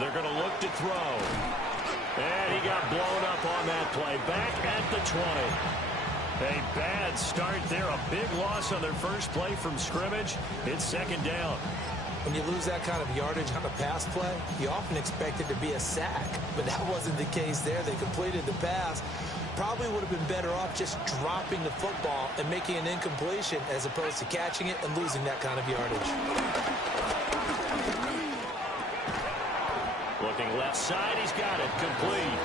They're going to look to throw. And he got blown up on that play. Back at the 20. A bad start there. A big loss on their first play from scrimmage. It's second down. When you lose that kind of yardage on a pass play, you often expect it to be a sack. But that wasn't the case there. They completed the pass. Probably would have been better off just dropping the football and making an incompletion as opposed to catching it and losing that kind of yardage. Looking left side, he's got it. Complete.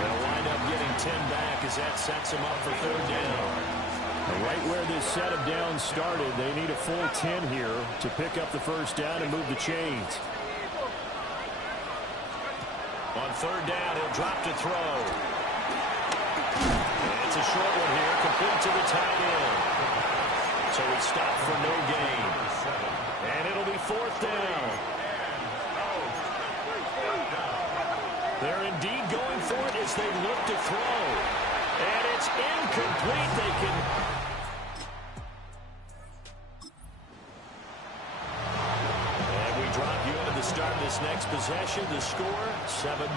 They'll wind up getting 10 back as that sets him up for third down. Right where this set of downs started, they need a full 10 here to pick up the first down and move the chains. On third down, he'll drop to throw. It's a short one here, complete to the tight end. So he stopped for no gain. And it'll be fourth down. They're indeed going for it as they look to throw. And it's incomplete. They can... And we drop you into the start of this next possession. The score, 7-0.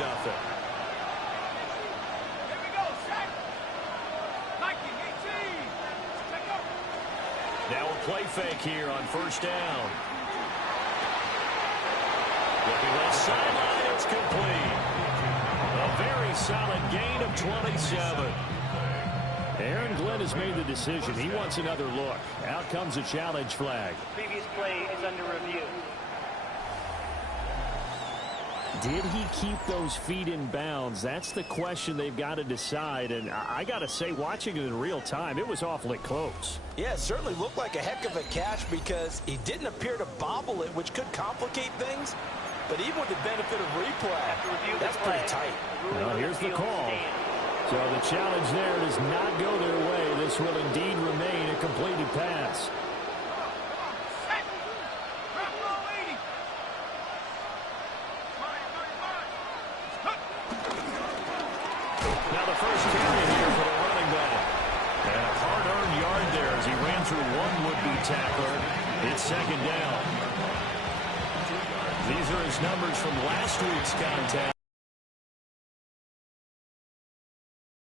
Now a play fake here on first down. Looking left sideline, it's complete. A very solid gain of 27. Aaron Glenn has made the decision. He wants another look. Out comes a challenge flag. The previous play is under review. Did he keep those feet in bounds? That's the question they've got to decide. And I got to say, watching it in real time, it was awfully close. Yeah, it certainly looked like a heck of a catch because he didn't appear to bobble it, which could complicate things. But even with the benefit of replay, that's pretty tight. Well, here's the call. So the challenge there does not go their way. This will indeed remain a completed pass. Now the first carry here for the running back. And a hard-earned yard there as he ran through one would-be tackler. It's second down. These are his numbers from last week's contest.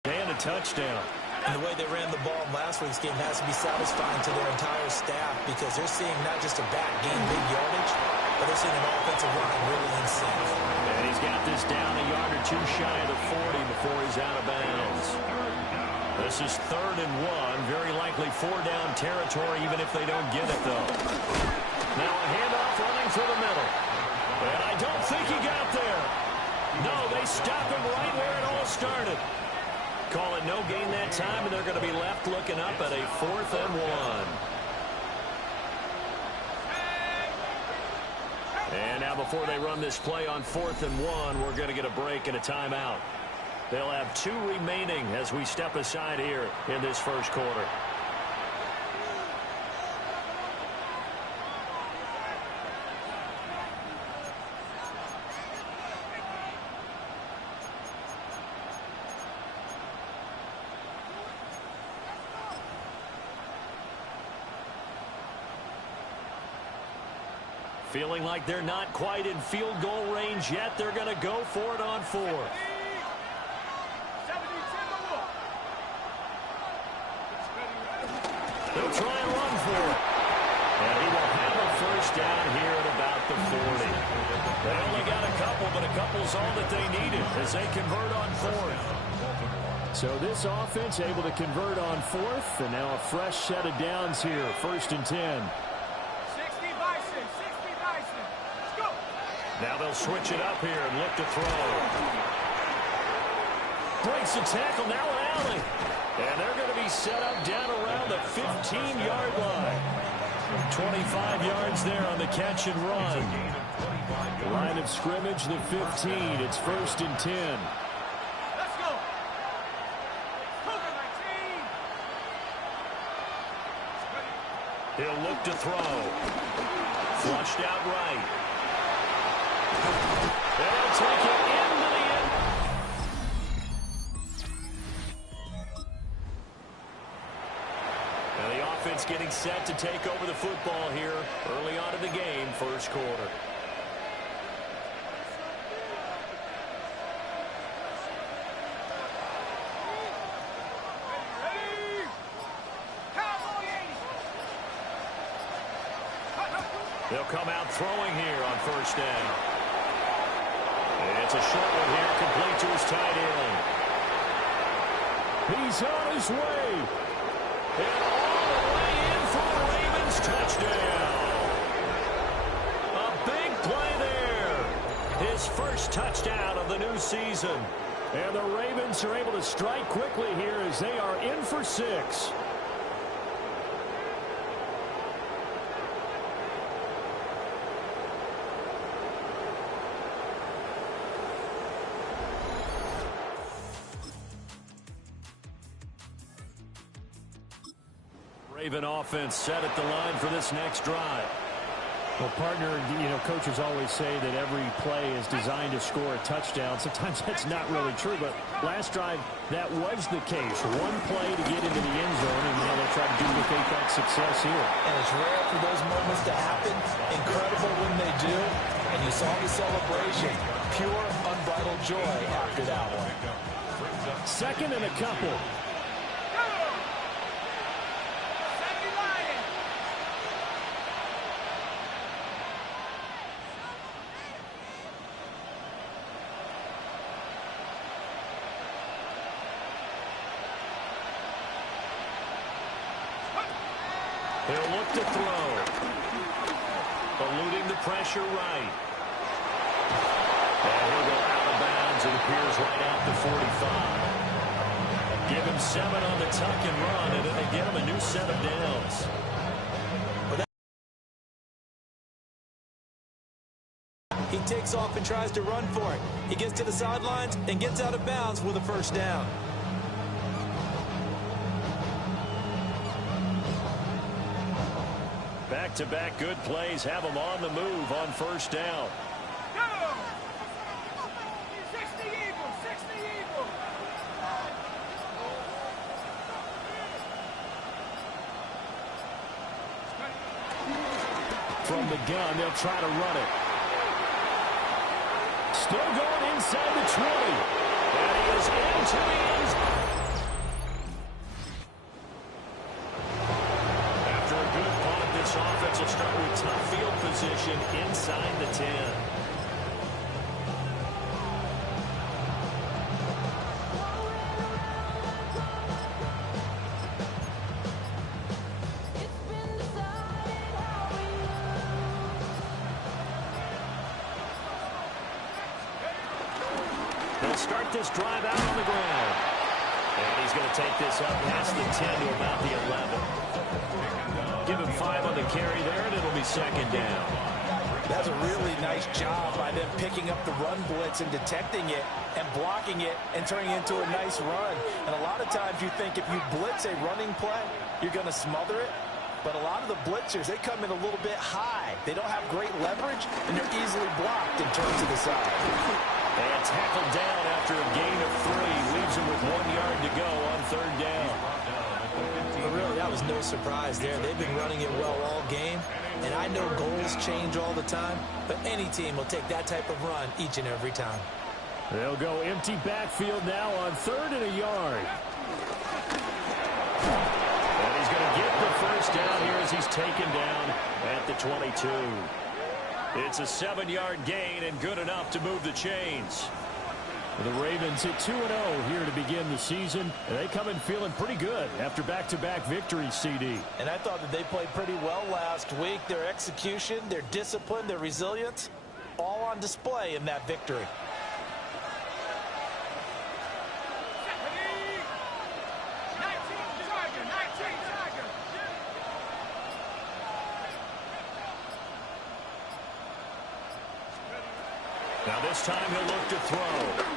And a touchdown. And the way they ran the ball in last week's game has to be satisfying to their entire staff because they're seeing not just a back gain big yardage, but they're seeing an offensive line really in sync. And he's got this down a yard or two shy of the 40 before he's out of bounds. This is 3rd and 1. Very likely 4-down territory even if they don't get it, though. Now a handoff running through the middle. And I don't think he got there. No, they stop him right where it all started. Call it no gain that time, and they're going to be left looking up at a 4th and 1. And now before they run this play on 4th and 1, we're going to get a break and a timeout. They'll have 2 remaining as we step aside here in this first quarter. Feeling like they're not quite in field goal range yet. They're going to go for it on 4th. They'll try and run for it. And he will have a first down here at about the 40. They only got a couple, but a couple's all that they needed as they convert on 4th. So this offense able to convert on 4th, and now a fresh set of downs here, 1st and 10. Now they'll switch it up here and look to throw. Breaks the tackle, now an alley. And they're going to be set up down around the 15-yard line. 25 yards there on the catch and run. Line of scrimmage, the 15. It's 1st and 10. Let's go. He'll look to throw. Flushed out right. They'll take it into the end. And the offense getting set to take over the football here early on in the game, first quarter. They'll come out throwing here on first down. It's a short one here, complete to his tight end. He's on his way. And all the way in for the Ravens touchdown. A big play there. His first touchdown of the new season. And the Ravens are able to strike quickly here as they are in for 6. Raven offense set at the line for this next drive. Well, partner, coaches always say that every play is designed to score a touchdown. Sometimes that's not really true, but last drive, that was the case. One play to get into the end zone, and now they'll try to duplicate that success here. And it's rare for those moments to happen. Incredible when they do. And you saw the celebration. Pure, unbridled joy after that one. Second and a couple. He'll look to throw. Eluding the pressure right. And he'll go out of bounds. It appears right out the 45. Give him 7 on the tuck and run, and then they get him a new set of downs. He takes off and tries to run for it. He gets to the sidelines and gets out of bounds with a first down. Back-to-back good plays have him on the move on first down. Go! 60 Eagles, 60 Eagles. From the gun, they'll try to run it. Still going inside the 20. And he is into the end zone. After a good punt, this offense will start with top field position inside the 10. They'll start this drive out on the ground. And he's going to take this up past the 10 to about the 11. Give him 5 on the carry there, and it'll be second down. That's a really nice job by them picking up the run blitz and detecting it and blocking it and turning it into a nice run. And a lot of times you think if you blitz a running play, you're going to smother it. But a lot of the blitzers, they come in a little bit high. They don't have great leverage, and they're easily blocked and turned to the side. And tackled down after a gain of 3. Leaves him with 1 yard to go on third down. But really, that was no surprise there. They've been running it well all game. And I know goals change all the time, but any team will take that type of run each and every time. They'll go empty backfield now on 3rd and a yard. And he's going to get the first down here as he's taken down at the 22. It's a 7-yard gain and good enough to move the chains. The Ravens hit 2-0 here to begin the season. And they come in feeling pretty good after back-to-back victories, CD. And I thought that they played pretty well last week. Their execution, their discipline, their resilience, all on display in that victory. Now this time he'll look to throw.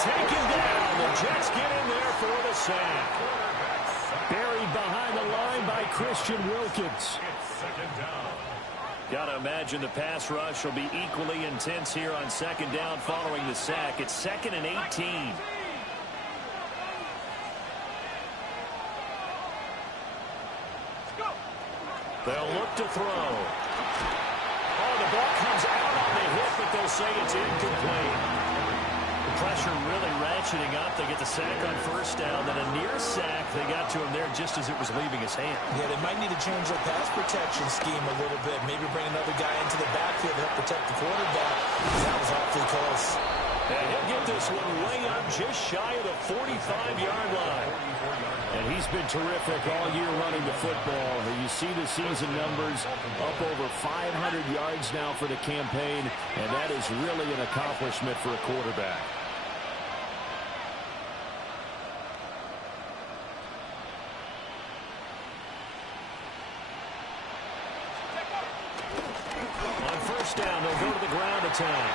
taken down. The Jets get in there for the sack. Buried behind the line by Christian Wilkins. Got to imagine the pass rush will be equally intense here on second down following the sack. It's 2nd and 18. They'll look to throw. Oh, the ball comes out on the hit, but they'll say it's incomplete. The pressure really ratcheting up. They get the sack on first down. Then a near sack. They got to him there just as it was leaving his hand. Yeah, they might need to change their pass protection scheme a little bit. Maybe bring another guy into the backfield to help protect the quarterback. That was awfully close. And he'll get this one way up just shy of the 45-yard line. And he's been terrific all year running the football. You see the season numbers up over 500 yards now for the campaign, and that is really an accomplishment for a quarterback. On first down, they'll go to the ground attack.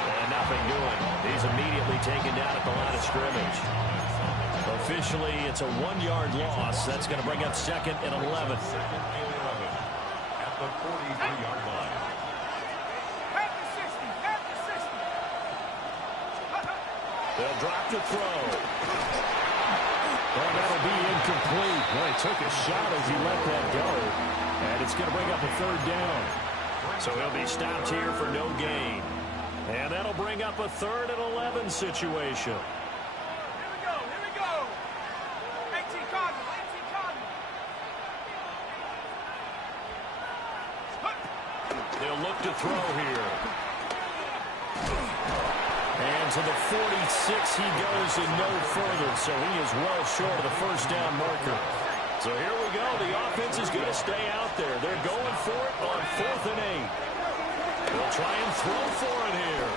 And nothing doing. He's immediately taken down at the line of scrimmage. Officially, it's a 1-yard loss. That's going to bring up 2nd and 11. At the 43-yard line. At the 60. At the 60. They'll drop to throw. Well, that'll be incomplete. Well, he took a shot as he let that go. And it's going to bring up a 3rd down. So he'll be stopped here for no gain. And that'll bring up a 3rd and 11 situation. Here we go. 18 Cardinals. 18 Cardinals. They'll look to throw here. And to the 46 he goes and no further. So he is well short of the first down marker. So here we go. The offense is going to stay out there. They're going for it on 4th and 8. They'll try and throw for it here.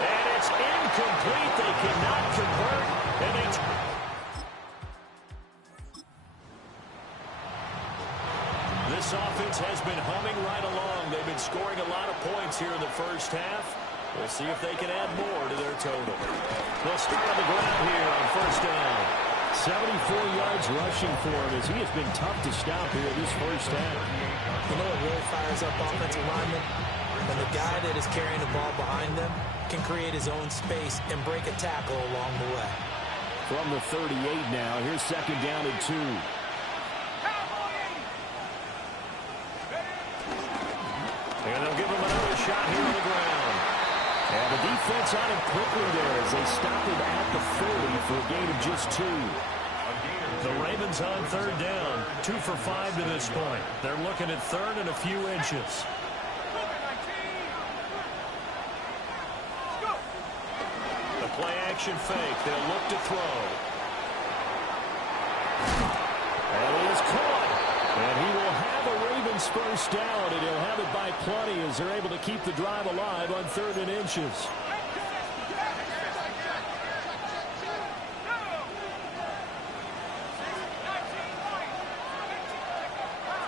And it's incomplete. They cannot convert. And this offense has been humming right along. They've been scoring a lot of points here in the first half. We'll see if they can add more to their total. They'll start on the ground here on first down. 74 yards rushing for him as he has been tough to stop here this first half. You know what really fires up offensive linemen? When the guy that is carrying the ball behind them can create his own space and break a tackle along the way. From the 38 now, here's 2nd down and 2. And they'll give him another shot here on the ground. And the defense on him quickly there as they stop him at the 40 for a gain of just 2. The Ravens on 3rd down. 2 for 5 to this point. They're looking at 3rd and a few inches. The play action fake. They'll look to throw. And he is caught. And he will have a Ravens first down, and he'll have it by plenty as they're able to keep the drive alive on 3rd and inches.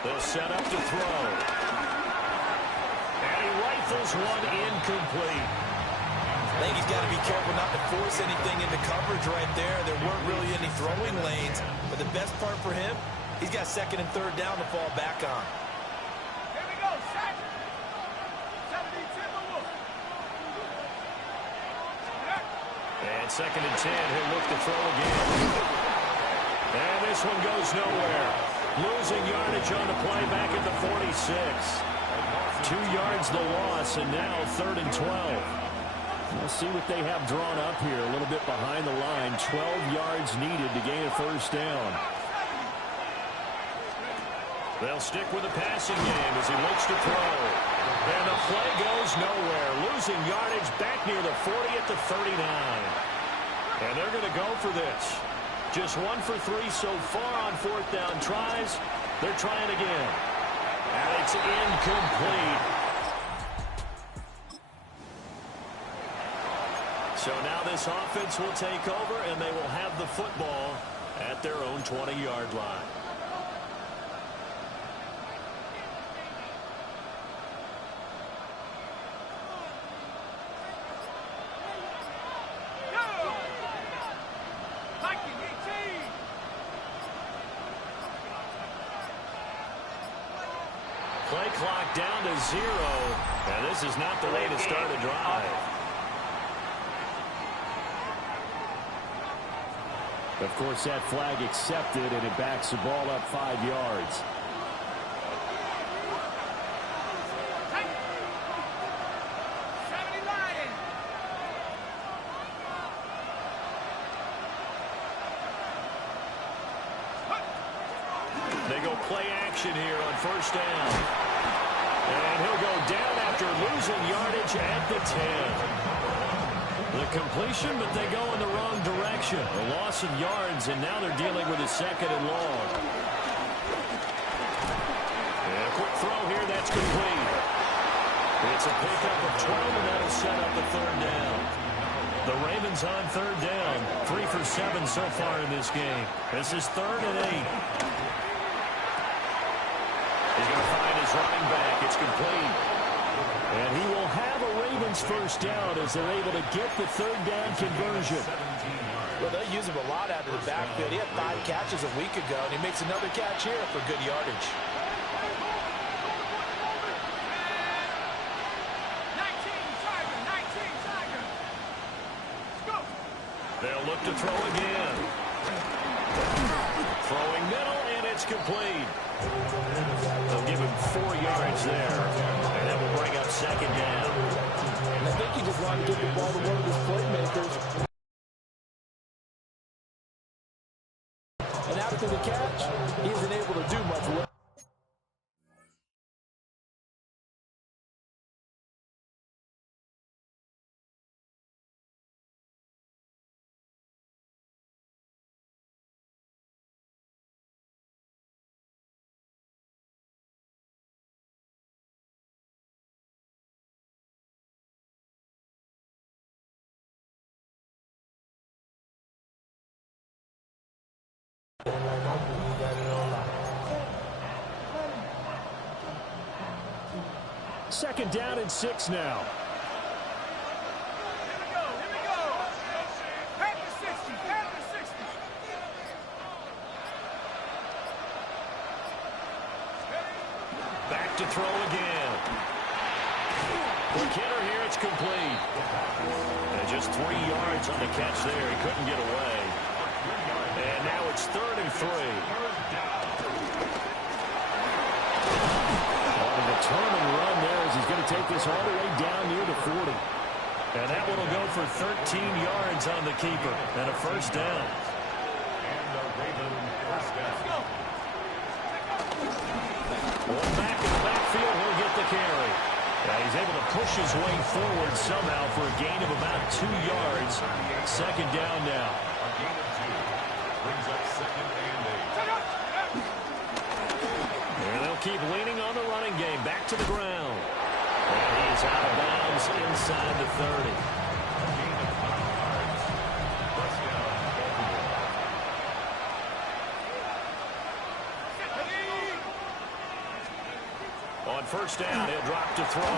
They'll set up to throw. And he rifles one incomplete. I think he's got to be careful not to force anything into coverage right there. There weren't really any throwing lanes. But the best part for him, he's got 2nd and 3rd down to fall back on. Here we go. 72. And 2nd and 10. He'll look to throw again. And this one goes nowhere. Losing yardage on the play back at the 46. 2 yards the loss, and now 3rd and 12. We'll see what they have drawn up here. A little bit behind the line. 12 yards needed to gain a first down. They'll stick with the passing game as he looks to throw. And the play goes nowhere. Losing yardage back near the 40 at the 39. And they're going to go for this. Just 1 for 3 so far on 4th down tries. They're trying again. And it's incomplete. So now this offense will take over, and they will have the football at their own 20-yard line. Play clock down to 0. And this is not the way to start a drive. Of course, that flag accepted, and it backs the ball up 5 yards. They go play action here on first down. And he'll go down after losing yardage at the 10. The completion, but they go in the wrong direction. A loss of yards, and now they're dealing with a 2nd and long. And a quick throw here, that's complete. It's a pickup of 12, and that'll set up the 3rd down. The Ravens on 3rd down. 3 for 7 so far in this game. This is 3rd and 8. He's going to find his running back. It's complete. And he will have a Ravens first down as they're able to get the 3rd down conversion. Well, they use him a lot out of the backfield. He had 5 catches a week ago, and he makes another catch here for good yardage. 19 Tiger. Go. They'll look to throw again. Throwing middle, and it's complete. They'll give him 4 yards there, and that will bring up 2nd down. And I think he just wanted to get the ball to one of his playmakers. And after the catch, he isn't able to do much work. Second down and 6 now. Here we go. Back to 60. Back to throw again. Quick hitter here, it's complete. And just 3 yards on the catch there. He couldn't get away. And now it's 3rd and 3. Determined run there as he's going to take this all the way down near the 40. And that one will go for 13 yards on the keeper and a first down. One back in the backfield, he'll get the carry. He's able to push his way forward somehow for a gain of about 2 yards. 2nd down now. Keep leaning on the running game. Back to the ground. And he's out of bounds inside the 30. On first down, he'll drop to throw.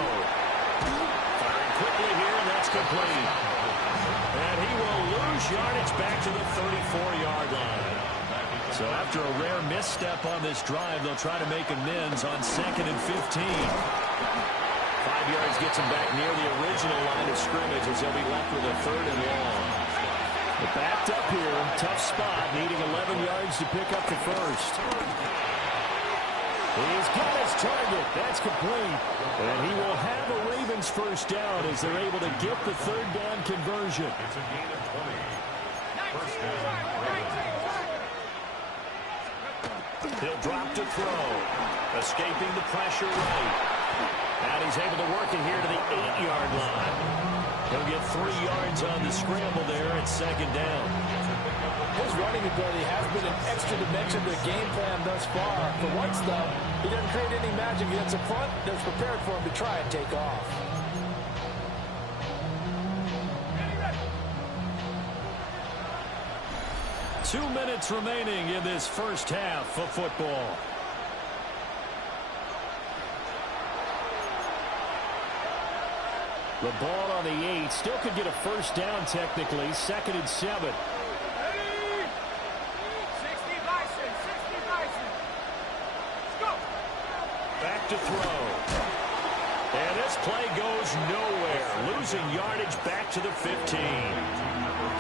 Firing quickly here, and that's complete. And he will lose yardage back to the 34-yard line. So after a rare misstep on this drive, they'll try to make amends on 2nd and 15. 5 yards gets him back near the original line of scrimmage as they'll be left with a 3rd and long. But backed up here, tough spot, needing 11 yards to pick up the first. He's got his target. That's complete. And he will have a Ravens first down as they're able to get the 3rd down conversion. It's a gain of 20. First down. He'll drop to throw. Escaping the pressure right. And he's able to work it here to the 8-yard line. He'll get 3 yards on the scramble there at 2nd down. His running ability has been an extra dimension to the game plan thus far. For once, though, he doesn't create any magic against the front that's prepared for him to try and take off. Two minutes remaining in this first half of football. The ball on the 8. Still could get a first down technically. 2nd and 7. 60 license. Let's go. Back to throw. back to the 15.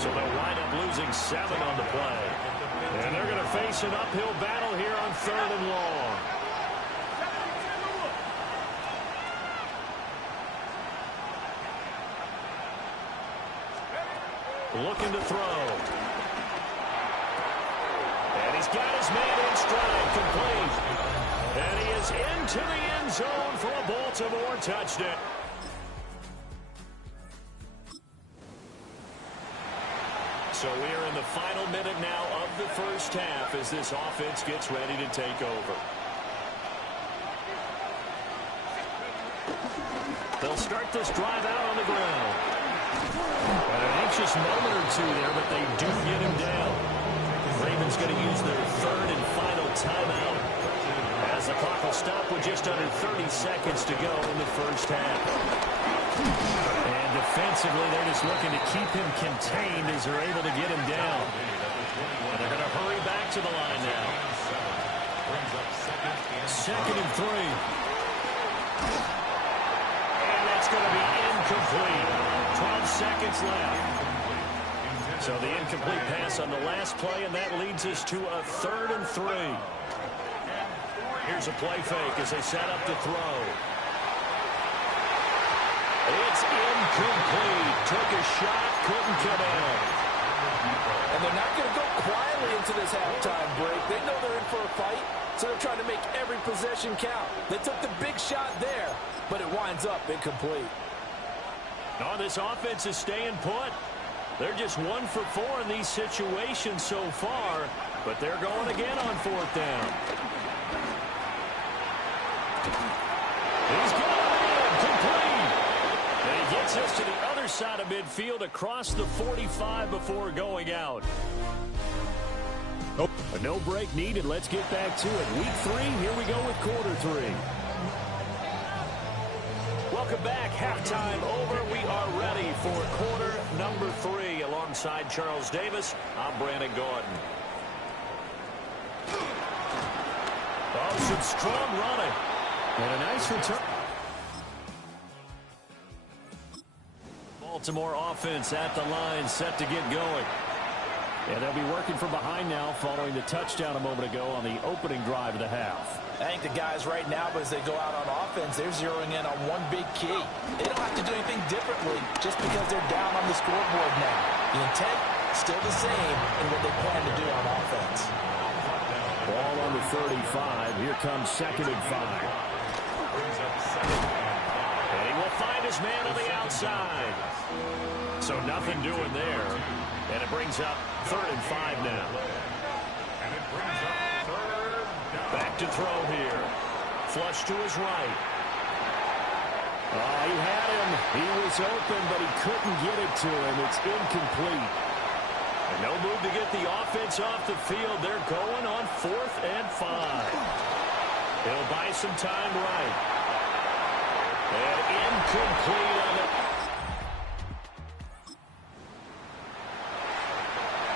So they'll wind up losing 7 on the play. And they're going to face an uphill battle here on 3rd and long. Looking to throw. And he's got his man in stride, complete. And he is into the end zone for a Baltimore touchdown. So we are in the final minute now of the first half as this offense gets ready to take over. They'll start this drive out on the ground. And an anxious moment or two there, but they do get him down. Ravens going to use their 3rd and final timeout as the clock will stop with just under 30 seconds to go in the first half. And defensively, they're just looking to keep him contained as they're able to get him down. And they're going to hurry back to the line now. 2nd and 3. And that's going to be incomplete. 12 seconds left. So the incomplete pass on the last play, and that leads us to a 3rd and 3. Here's a play fake as they set up to throw. It's incomplete. Took a shot, couldn't come in. And they're not going to go quietly into this halftime break. They know they're in for a fight, so they're trying to make every possession count. They took the big shot there, but it winds up incomplete. No, this offense is staying put. They're just 1 for 4 in these situations so far, but they're going again on 4th down. He's got it, complete. And he gets us to the other side of midfield across the 45 before going out. Oh, a no break needed. Let's get back to it. Week 3, here we go with quarter 3. Welcome back. Halftime over. We are ready for quarter number 3. Alongside Charles Davis, I'm Brandon Gordon. Oh, some strong running. And a nice return. Baltimore offense at the line, set to get going. Yeah, they'll be working from behind now following the touchdown a moment ago on the opening drive of the half. I think the guys right now, as they go out on offense, they're zeroing in on one big key. They don't have to do anything differently just because they're down on the scoreboard now. The intent, still the same in what they plan to do on offense. Ball on the 35. Here comes 2nd and 5. And he will find his man on the outside. So nothing doing there. And it brings up 3rd and 5 now. Back to throw here. Flush to his right. Oh, he had him. He was open, but he couldn't get it to him. It's incomplete. And no move to get the offense off the field. They're going on 4th and 5. He'll buy some time right. And incomplete on it.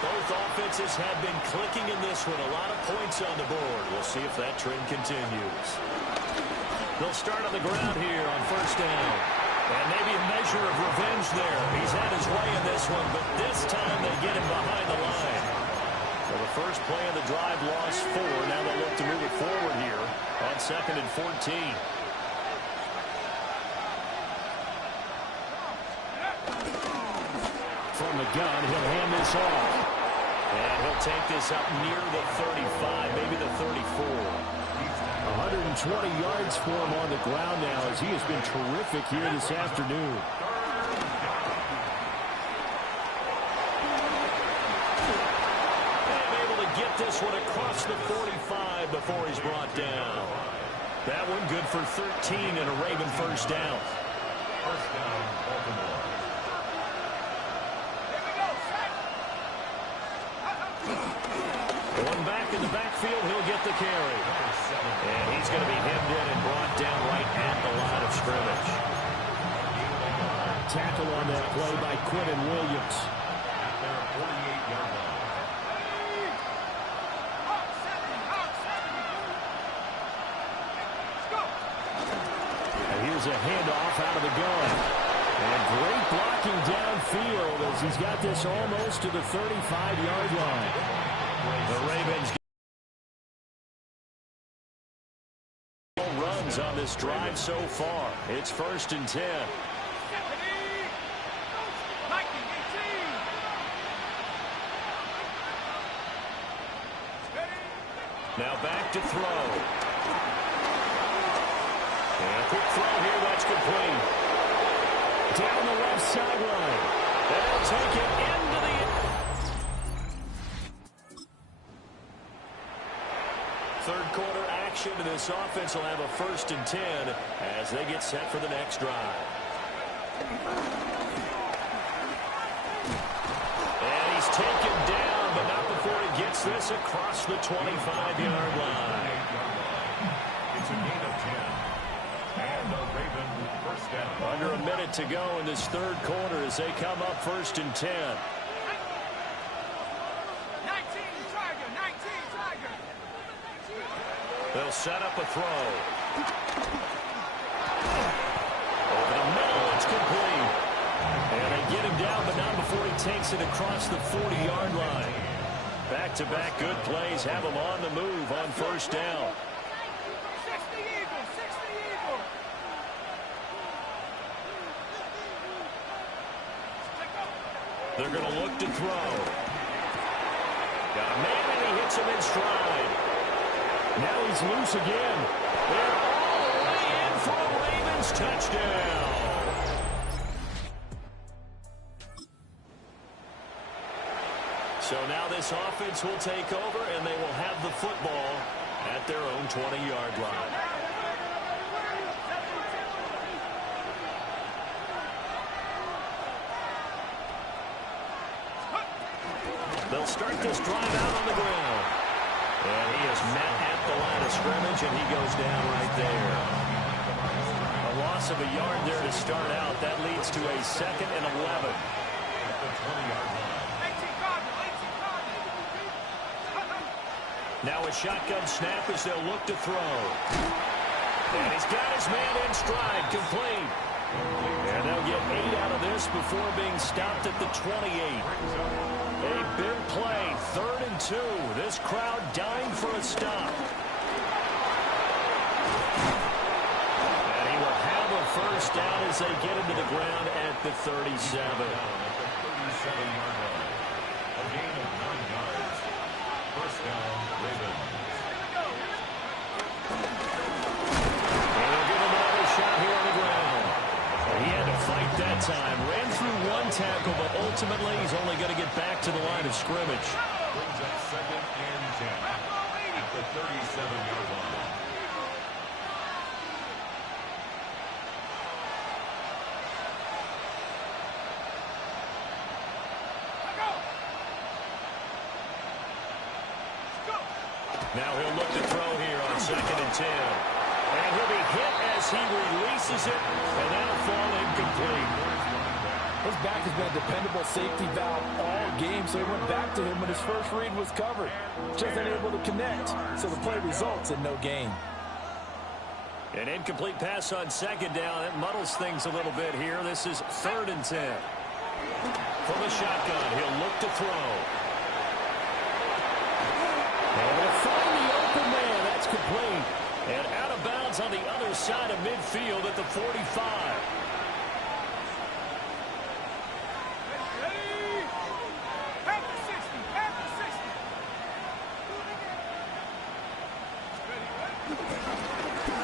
Both offenses have been clicking in this one. A lot of points on the board. We'll see if that trend continues. They'll start on the ground here on 1st down. And maybe a measure of revenge there. He's had his way in this one, but this time they get him behind the line. So the first play of the drive lost 4. Now they'll look to move it forward here on 2nd and 14. From the gun, he'll hand this off. And he'll take this up near the 35, maybe the 34. 120 yards for him on the ground now as he has been terrific here this afternoon. And able to get this one across the 45 before he's brought down. That one good for 13 and a Raven 1st down. 1st down, Baltimore. Going back in the backfield, he'll get the carry. And he's going to be hemmed in and brought down right at the line of scrimmage. Tackle on that play by Quinton Williams. And here's a handoff out of the gun. And great blocking downfield as he's got this almost to the 35-yard line. The Ravens runs on this drive so far. It's 1st and 10. Now back to throw. And a quick throw here, that's complete. Down the left sideline. And they'll take it into the... Third quarter action to this offense will have a 1st and 10 as they get set for the next drive. And he's taken down, but not before he gets this across the 25-yard line. It's a gain of 10. And the Ravens first down. Under a minute to go in this third quarter as they come up 1st and 10. 19 Tiger. They'll set up a throw. Over the middle, it's complete. And they get him down, but not before he takes it across the 40-yard line. Back-to-back good plays have him on the move on 1st down. 60 Eagle. They're going to look to throw. Got a man, and he hits him in stride. Now he's loose again. They're all the way in for a Ravens touchdown. So now this offense will take over, and they will have the football at their own 20-yard line. They'll start this drive out on the ground. And he is met at the line of scrimmage, and he goes down right there. A loss of a yard there to start out. That leads to a 2nd and 11. Now a shotgun snap as they'll look to throw. And he's got his man in stride, complete. And they'll get 8 out of this before being stopped at the 28. A big play, 3rd and 2. This crowd dying for a stop. And he will have a 1st down as they get into the ground at the 37. 37-yard line. A gain of 9 yards. 1st down, Ravens. And they'll give him another shot here on the ground. He had to fight that time. Ran through one tackle, but ultimately he's only going to get back to the line of scrimmage. Brings up 2nd and 10 at the 37-yard line. Now he'll look to throw here on 2nd and 10. And he'll be hit as he releases it, and that'll fall incomplete. His back has been a dependable safety valve all game, so he went back to him when his first read was covered. Just unable to connect, so the play results in no gain. An incomplete pass on 2nd down. That muddles things a little bit here. This is 3rd and 10. From the shotgun, he'll look to throw. Able to find the open man. That's complete. And out of bounds on the other side of midfield at the 45.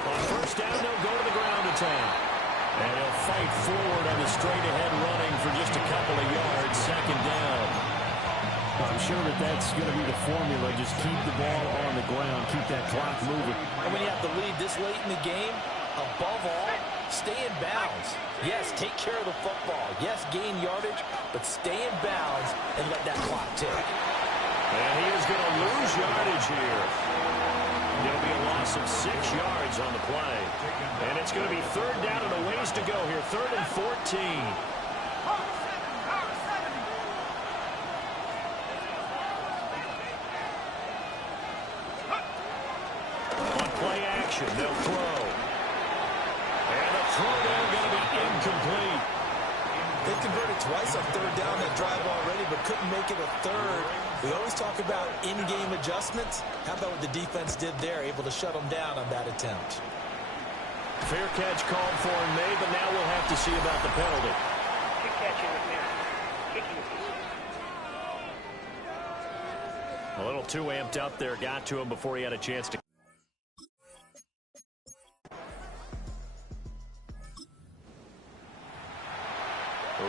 On 1st down, they'll go to the ground attack. And he'll fight forward on the straight-ahead running for just a couple of yards. 2nd down. I'm sure that's going to be the formula. Just keep the ball on the ground. Keep that clock moving. And when you have the lead this late in the game, above all, stay in bounds. Yes, take care of the football. Yes, gain yardage, but stay in bounds and let that clock tick. And he is going to lose yardage here. It'll be a loss of 6 yards on the play. And it's going to be 3rd down and a ways to go here. 3rd and 14. On play action, they'll throw. And the throw down going to be incomplete. They converted twice on third down that drive already, but couldn't make it a third. We always talk about in-game adjustments. How about what the defense did there, able to shut them down on that attempt? Fair catch called for and made, but now we'll have to see about the penalty. Good catching with me. Kicking. A little too amped up there, got to him before he had a chance to.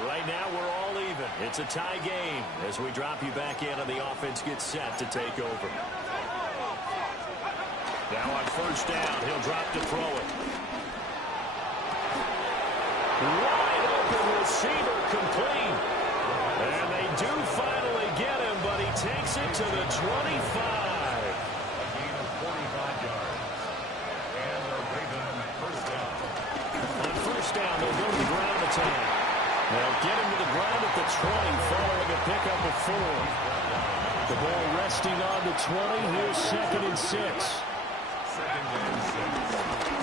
Right now, we're all even. It's a tie game as we drop you back in and the offense gets set to take over. Now on first down, he'll drop to throw it. Wide open receiver complete. And they do finally get him, but he takes it to the 25. A gain of 45 yards. And the Ravens first down. On first down, they'll go to the ground attack. They'll get him to the ground at the 20, following a pickup of 4. The ball resting on the 20. Here's 2nd and 6.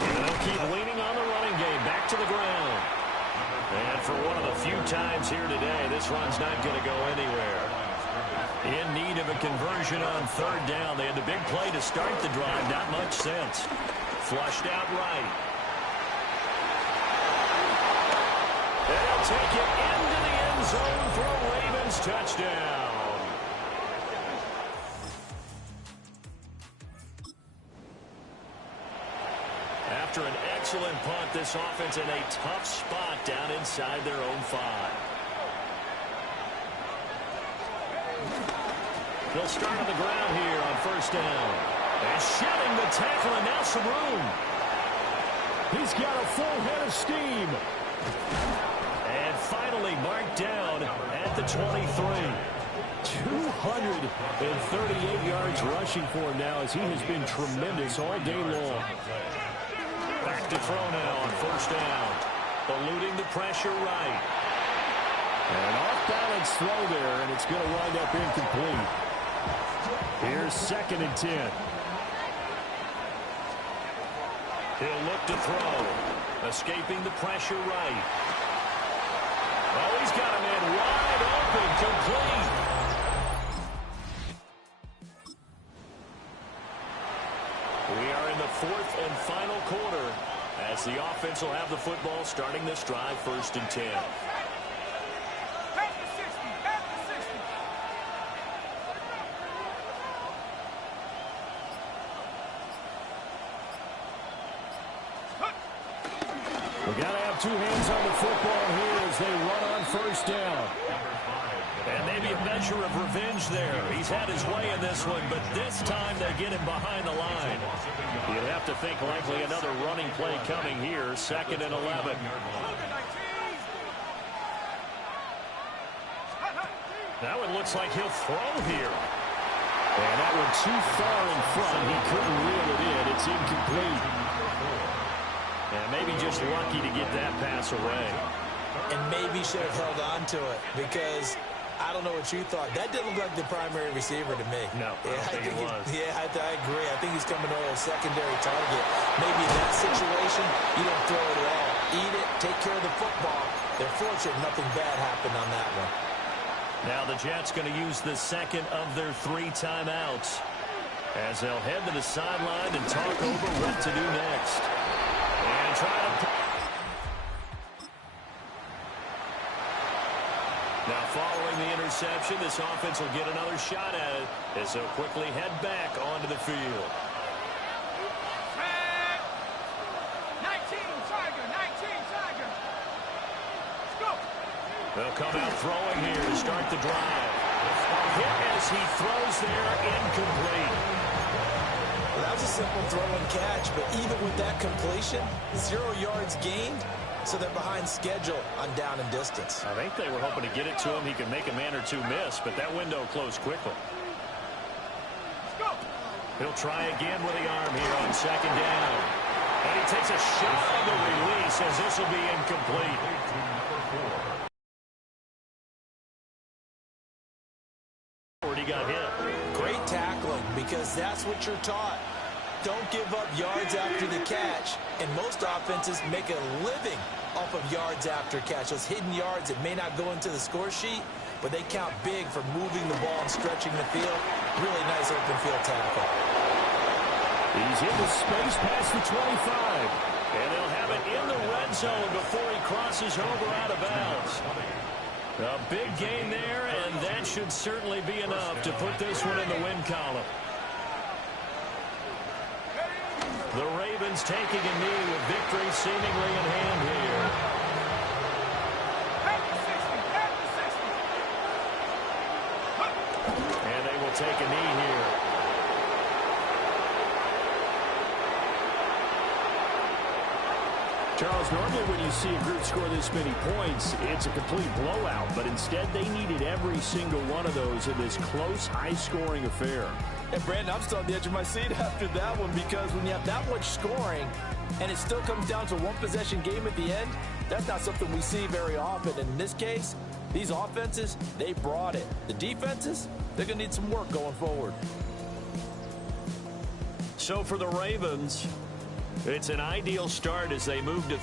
And they'll keep leaning on the running game. Back to the ground. And for one of the few times here today, this run's not going to go anywhere. In need of a conversion on third down. They had the big play to start the drive. Not much sense. Flushed out right. They'll take it into the end zone for a Ravens touchdown. After an excellent punt, this offense in a tough spot down inside their own 5. They'll start on the ground here on first down. And shedding the tackle, and now some room. He's got a full head of steam. And finally marked down at the 23. 238 yards rushing for him now as he has been tremendous all day long. Back to throw now on first down. Eluding the pressure right. An off-balance throw there, and it's going to wind up incomplete. Here's 2nd and 10. He'll look to throw. Escaping the pressure right. Oh, he's got a man wide open, complete. We are in the 4th and final quarter as the offense will have the football starting this drive 1st and 10. We've got to have 2 hands on the football here as they run on first down. And maybe a measure of revenge there. He's had his way in this one, but this time they get him behind the line. You'd have to think likely another running play coming here, 2nd and 11. Now it looks like he'll throw here. And that one too far in front. He couldn't reel it in. It's incomplete. And maybe just lucky to get that pass away. And maybe should have held on to it because I don't know what you thought. That didn't look like the primary receiver to me. No, I don't think it was. Yeah, I agree. I think he's coming to a secondary target. Maybe in that situation, you don't throw it at all. Eat it, take care of the football. They're fortunate nothing bad happened on that one. Now the Jets going to use the 2nd of their 3 timeouts as they'll head to the sideline and talk over what to do next. And try to... Now following the interception, this offense will get another shot at it as they'll quickly head back onto the field. 19 Tiger. Let's go. They'll come out throwing here to start the drive. Hit as he throws there, incomplete. Well, that was a simple throw and catch, but even with that completion, 0 yards gained, so they're behind schedule on down and distance. I think they were hoping to get it to him. He could make a man or 2 miss, but that window closed quickly. Let's go. He'll try again with the arm here on 2nd down. And he takes a shot on the release as this will be incomplete. He got hit. Great tackling because that's what you're taught. Don't give up yards after the catch. And most offenses make a living off of yards after catch. Those hidden yards that may not go into the score sheet, but they count big for moving the ball and stretching the field. Really nice open field tackle. He's into space past the 25. And they'll have it in the red zone before he crosses over out of bounds. A big gain there, and that should certainly be enough to put this one in the win column. The Ravens taking a knee with victory seemingly in hand here. And they will take a knee here. Charles, normally when you see a group score this many points, it's a complete blowout. But instead, they needed every single one of those in this close, high-scoring affair. And, Brandon, I'm still on the edge of my seat after that one because when you have that much scoring and it still comes down to one-possession game at the end, that's not something we see very often. And in this case, these offenses, they brought it. The defenses, they're going to need some work going forward. So for the Ravens, it's an ideal start as they move to